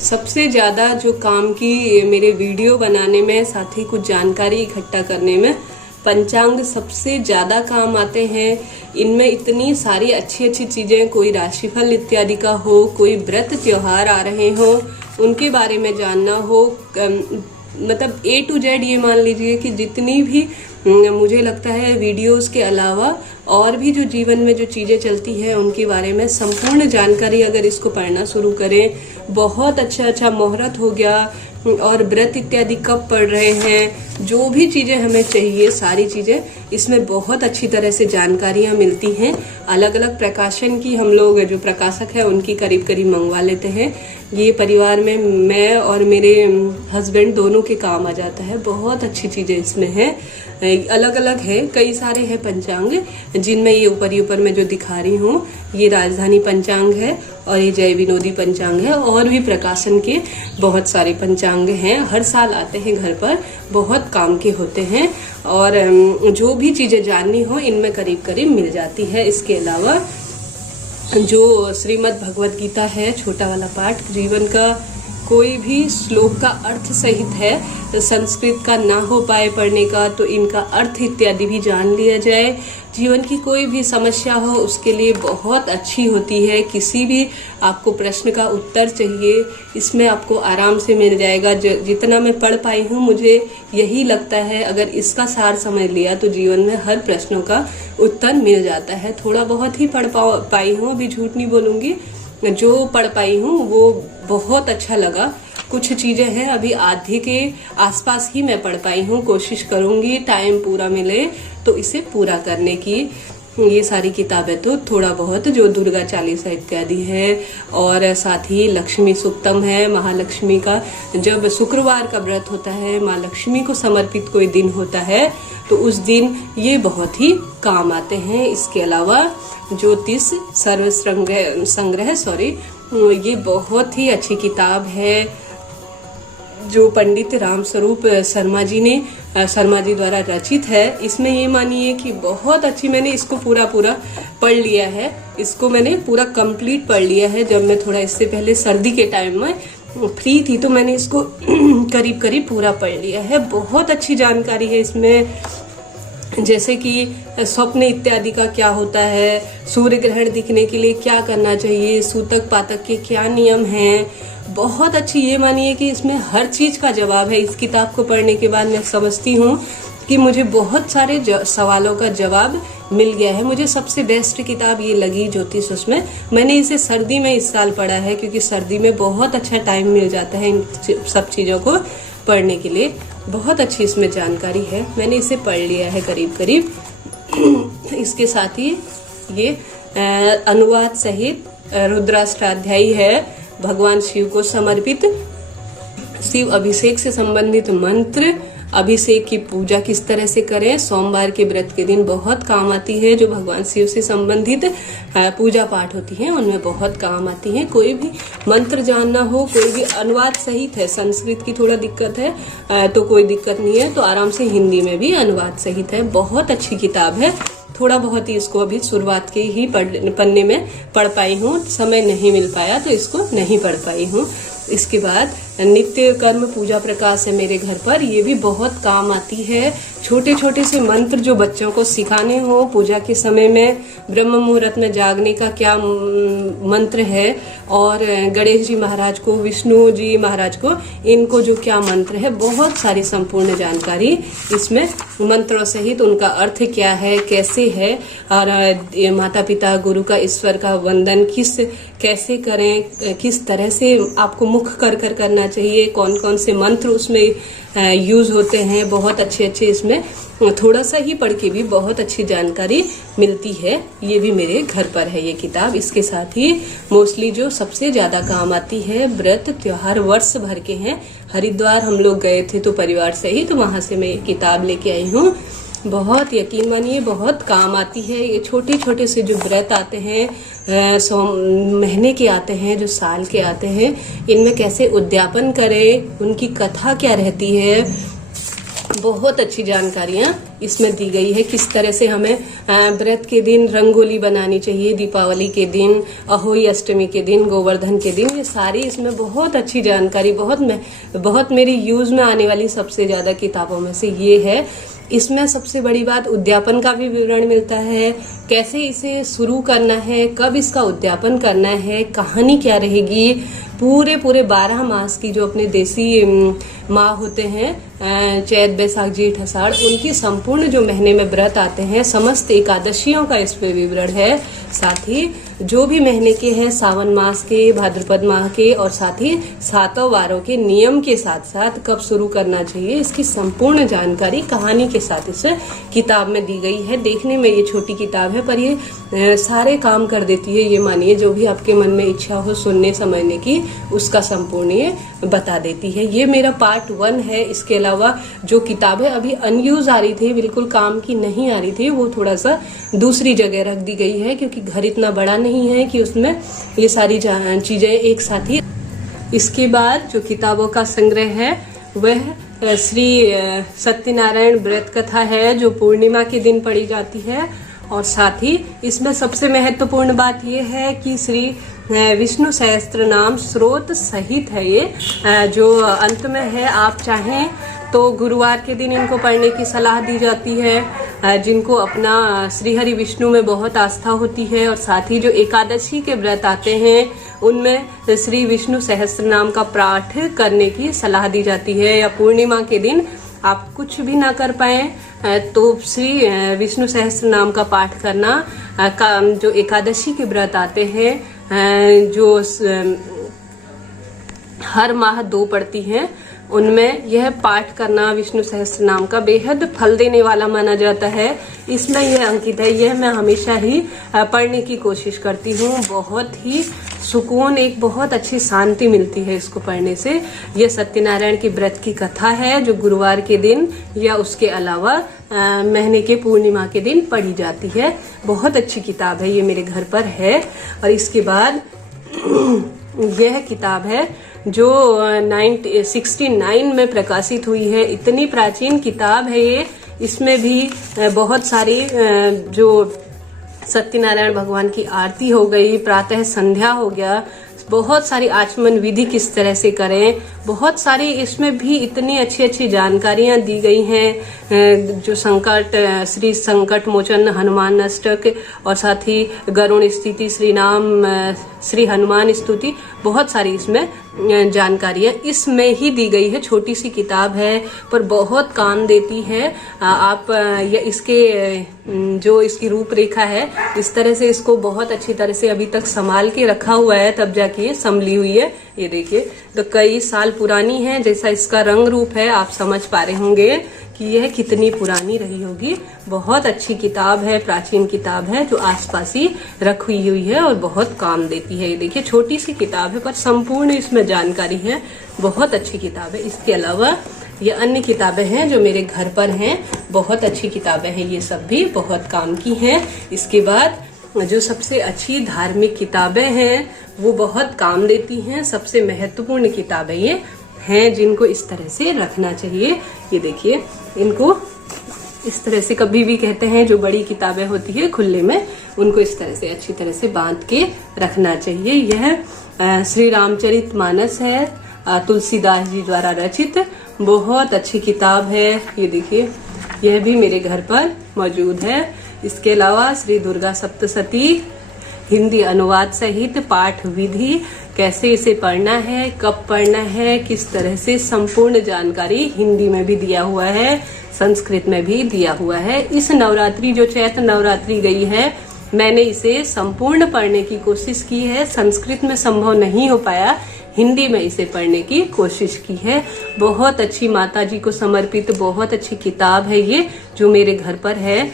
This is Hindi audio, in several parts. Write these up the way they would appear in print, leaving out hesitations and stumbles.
सबसे ज़्यादा जो काम की मेरे वीडियो बनाने में, साथ ही कुछ जानकारी इकट्ठा करने में पंचांग सबसे ज़्यादा काम आते हैं। इनमें इतनी सारी अच्छी अच्छी चीज़ें, कोई राशिफल इत्यादि का हो, कोई व्रत त्योहार आ रहे हो उनके बारे में जानना हो, मतलब A to Z ये मान लीजिए कि जितनी भी मुझे लगता है वीडियोस के अलावा और भी जो जीवन में जो चीज़ें चलती हैं उनके बारे में संपूर्ण जानकारी अगर इसको पढ़ना शुरू करें, बहुत अच्छा मुहूर्त हो गया और व्रत इत्यादि कब पढ़ रहे हैं, जो भी चीज़ें हमें चाहिए सारी चीज़ें इसमें बहुत अच्छी तरह से जानकारियाँ मिलती हैं। अलग अलग प्रकाशन की हम लोग जो प्रकाशक है उनकी करीब करीब मंगवा लेते हैं। ये परिवार में मैं और मेरे हस्बैंड दोनों के काम आ जाता है। बहुत अच्छी चीज़ें इसमें हैं, अलग अलग है, कई सारे हैं पंचांग, जिनमें ये ऊपर में जो दिखा रही हूँ ये राजधानी पंचांग है और ये जय विनोदी पंचांग है। और भी प्रकाशन के बहुत सारे पंचांग हैं, हर साल आते हैं घर पर, बहुत काम के होते हैं और जो भी चीज़ें जाननी हो इनमें करीब करीब मिल जाती है। इसके अलावा जो श्रीमद् भगवत गीता है, छोटा वाला पाठ, जीवन का कोई भी श्लोक का अर्थ सहित है, तो संस्कृत का ना हो पाए पढ़ने का तो इनका अर्थ इत्यादि भी जान लिया जाए। जीवन की कोई भी समस्या हो उसके लिए बहुत अच्छी होती है। किसी भी आपको प्रश्न का उत्तर चाहिए इसमें आपको आराम से मिल जाएगा। जितना मैं पढ़ पाई हूँ मुझे यही लगता है, अगर इसका सार समझ लिया तो जीवन में हर प्रश्नों का उत्तर मिल जाता है। थोड़ा बहुत ही पढ़ पाई हूँ, अभी झूठ नहीं बोलूँगी, जो पढ़ पाई हूँ वो बहुत अच्छा लगा। कुछ चीज़ें हैं अभी आधे के आसपास ही मैं पढ़ पाई हूँ, कोशिश करूँगी टाइम पूरा मिले तो इसे पूरा करने की। ये सारी किताबें तो थोड़ा बहुत जो दुर्गा चालीसा इत्यादि है और साथ ही लक्ष्मी सूक्तम है। महालक्ष्मी का जब शुक्रवार का व्रत होता है, माँ लक्ष्मी को समर्पित कोई दिन होता है तो उस दिन ये बहुत ही काम आते हैं। इसके अलावा ज्योतिष सर्व संग्रह ये बहुत ही अच्छी किताब है जो पंडित रामस्वरूप शर्मा जी द्वारा रचित है। इसमें ये मानिए कि बहुत अच्छी, मैंने इसको पूरा पढ़ लिया है, इसको मैंने पूरा कंप्लीट पढ़ लिया है। जब मैं थोड़ा इससे पहले सर्दी के टाइम में फ्री थी तो मैंने इसको करीब पूरा पढ़ लिया है। बहुत अच्छी जानकारी है इसमें, जैसे कि स्वप्न इत्यादि का क्या होता है, सूर्य ग्रहण दिखने के लिए क्या करना चाहिए, सूतक पातक के क्या नियम हैं। बहुत अच्छी, ये मानिए कि इसमें हर चीज़ का जवाब है। इस किताब को पढ़ने के बाद मैं समझती हूँ कि मुझे बहुत सारे सवालों का जवाब मिल गया है। मुझे सबसे बेस्ट किताब ये लगी ज्योतिष। उसमें मैंने इसे सर्दी में इस साल पढ़ा है क्योंकि सर्दी में बहुत अच्छा टाइम मिल जाता है इन सब चीज़ों को पढ़ने के लिए। बहुत अच्छी इसमें जानकारी है, मैंने इसे पढ़ लिया है करीब। इसके साथ ही ये अनुवाद सहित रुद्राष्टाध्यायी है, भगवान शिव को समर्पित, शिव अभिषेक से संबंधित मंत्र, अभिषेक की पूजा किस तरह से करें, सोमवार के व्रत के दिन बहुत काम आती है। जो भगवान शिव से संबंधित पूजा पाठ होती है उनमें बहुत काम आती है। कोई भी मंत्र जानना हो, कोई भी अनुवाद सहित है, संस्कृत की थोड़ा दिक्कत है तो कोई दिक्कत नहीं है, तो आराम से हिंदी में भी अनुवाद सहित है। बहुत अच्छी किताब है। थोड़ा बहुत ही इसको अभी शुरुआत के ही पढ़ने में पढ़ पाई हूँ, समय नहीं मिल पाया तो इसको नहीं पढ़ पाई हूँ। इसके बाद नित्य कर्म पूजा प्रकाश है मेरे घर पर, ये भी बहुत काम आती है। छोटे छोटे से मंत्र जो बच्चों को सिखाने हो, पूजा के समय में ब्रह्म मुहूर्त में जागने का क्या मंत्र है, और गणेश जी महाराज को, विष्णु जी महाराज को, इनको जो क्या मंत्र है, बहुत सारी संपूर्ण जानकारी इसमें मंत्रों सहित उनका अर्थ क्या है, कैसे है, और माता पिता गुरु का ईश्वर का वंदन कैसे करें, किस तरह से आपको मुख कर करना चाहिए, कौन कौन से मंत्र उसमें यूज होते हैं। बहुत अच्छे इसमें थोड़ा सा ही पढ़ के भी बहुत अच्छी जानकारी मिलती है। ये भी मेरे घर पर है ये किताब। इसके साथ ही मोस्टली जो सबसे ज्यादा काम आती है, व्रत त्योहार वर्ष भर के हैं। हरिद्वार हम लोग गए थे तो परिवार से ही, तो वहां से मैं ये किताब लेके आई हूँ। बहुत यकीन मानिए बहुत काम आती है। ये छोटे छोटे से जो व्रत आते हैं, महीने के आते हैं, जो साल के आते हैं, इनमें कैसे उद्यापन करें, उनकी कथा क्या रहती है, बहुत अच्छी जानकारियां इसमें दी गई है। किस तरह से हमें व्रत के दिन रंगोली बनानी चाहिए, दीपावली के दिन, अहोई अष्टमी के दिन, गोवर्धन के दिन, ये सारी इसमें बहुत अच्छी जानकारी, बहुत मेरी यूज में आने वाली सबसे ज्यादा किताबों में से ये है। इसमें सबसे बड़ी बात उद्यापन का भी विवरण मिलता है, कैसे इसे शुरू करना है, कब इसका उद्यापन करना है, कहानी क्या रहेगी, पूरे 12 मास की जो अपने देसी माँ होते हैं, चैत बैसाख जेठ आषाढ़, उनकी संपूर्ण जो महीने में व्रत आते हैं, समस्त एकादशियों का इस पे विवरण है। साथ ही जो भी महीने के हैं, सावन मास के, भाद्रपद माह के, और साथ ही 7 वारों के नियम के साथ साथ कब शुरू करना चाहिए, इसकी संपूर्ण जानकारी कहानी के साथ इस किताब में दी गई है। देखने में ये छोटी किताब है, पर ये सारे काम कर देती है। ये मानिए जो भी आपके मन में इच्छा हो सुनने समझने की, उसका संपूर्ण ये बता देती है। ये मेरा पार्ट 1 है। इसके अलावा जो किताबें अभी अनयूज आ रही थी, बिल्कुल काम की नहीं आ रही थी, वो थोड़ा सा दूसरी जगह रख दी गई है, क्योंकि घर इतना बड़ा नहीं है कि उसमें ये सारी चीजें एक साथ ही। इसके बाद जो किताबों का संग्रह है वह श्री सत्यनारायण व्रत कथा है, जो पूर्णिमा के दिन पढ़ी जाती है। और साथ ही इसमें सबसे महत्वपूर्ण बात यह है कि श्री विष्णु सहस्त्र नाम स्रोत सहित है ये, जो अंत में है। आप चाहें तो गुरुवार के दिन इनको पढ़ने की सलाह दी जाती है, जिनको अपना श्री हरि विष्णु में बहुत आस्था होती है। और साथ ही जो एकादशी के व्रत आते हैं, उनमें श्री विष्णु सहस्त्र नाम का पाठ करने की सलाह दी जाती है। या पूर्णिमा के दिन आप कुछ भी ना कर पाए तो श्री विष्णु सहस्त्र नाम का पाठ करना, जो एकादशी के व्रत आते हैं, जो हर माह 2 पड़ती हैं, उनमें यह पाठ करना विष्णु सहस्त्र नाम का बेहद फल देने वाला माना जाता है। इसमें यह अंकित है। यह मैं हमेशा ही पढ़ने की कोशिश करती हूँ। बहुत ही सुकून, एक बहुत अच्छी शांति मिलती है इसको पढ़ने से। यह सत्यनारायण की व्रत की कथा है, जो गुरुवार के दिन या उसके अलावा महीने के पूर्णिमा के दिन पढ़ी जाती है। बहुत अच्छी किताब है, ये मेरे घर पर है। और इसके बाद यह किताब है जो 1969 में प्रकाशित हुई है। इतनी प्राचीन किताब है ये। इसमें भी बहुत सारी जो सत्यनारायण भगवान की आरती हो गई, प्रातः संध्या हो गया, बहुत सारी आचमन विधि किस तरह से करें, बहुत सारी इसमें भी इतनी अच्छी अच्छी जानकारियां दी गई हैं। जो संकट, श्री संकट मोचन हनुमान अष्टक, और साथ ही गरुण स्तुति, श्री नाम श्री हनुमान स्तुति, बहुत सारी इसमें जानकारियां इसमें ही दी गई है। छोटी सी किताब है पर बहुत काम देती है। आप इसके जो इसकी रूपरेखा है, इस तरह से इसको बहुत अच्छी तरह से अभी तक संभाल के रखा हुआ है, तब जाके ये संभली हुई है। ये देखिए, तो कई साल पुरानी है। जैसा इसका रंग रूप है, आप समझ पा रहे होंगे कि यह कितनी पुरानी रही होगी। बहुत अच्छी किताब है, प्राचीन किताब है, जो आसपास ही रखी हुई है और बहुत काम देती है। ये देखिए, छोटी सी किताब है पर संपूर्ण इसमें जानकारी है। बहुत अच्छी किताब है। इसके अलावा ये अन्य किताबें हैं जो मेरे घर पर हैं। बहुत अच्छी किताबें हैं, ये सब भी बहुत काम की हैं। इसके बाद जो सबसे अच्छी धार्मिक किताबें हैं, वो बहुत काम देती हैं। सबसे महत्वपूर्ण किताबें ये हैं, जिनको इस तरह से रखना चाहिए। ये देखिए, इनको इस तरह से कभी भी कहते हैं, जो बड़ी किताबें होती है खुले में, उनको इस तरह से अच्छी तरह से बांध के रखना चाहिए। यह श्री रामचरितमानस है, तुलसीदास जी द्वारा रचित। बहुत अच्छी किताब है। ये देखिए, यह भी मेरे घर पर मौजूद है। इसके अलावा श्री दुर्गा सप्तशती हिंदी अनुवाद सहित पाठ विधि, कैसे इसे पढ़ना है, कब पढ़ना है, किस तरह से, संपूर्ण जानकारी हिंदी में भी दिया हुआ है, संस्कृत में भी दिया हुआ है। इस नवरात्रि, जो चैत्र नवरात्रि गई है, मैंने इसे संपूर्ण पढ़ने की कोशिश की है। संस्कृत में संभव नहीं हो पाया, हिंदी में इसे पढ़ने की कोशिश की है। बहुत अच्छी माता जी को समर्पित बहुत अच्छी किताब है ये, जो मेरे घर पर है।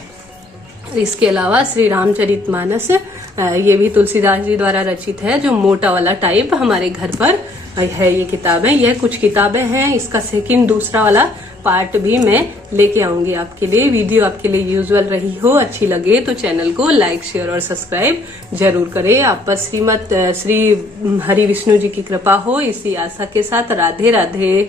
इसके अलावा श्री रामचरितमानस, ये भी तुलसीदास जी द्वारा रचित है, जो मोटा वाला टाइप हमारे घर पर है। ये किताब है। यह कुछ किताबें हैं। इसका सेकंड, दूसरा वाला पार्ट भी मैं लेके आऊंगी आपके लिए। वीडियो आपके लिए यूजुअल रही हो, अच्छी लगे तो चैनल को लाइक, शेयर और सब्सक्राइब जरूर करें। आप पर श्री हरि विष्णु जी की कृपा हो, इसी आशा के साथ राधे राधे।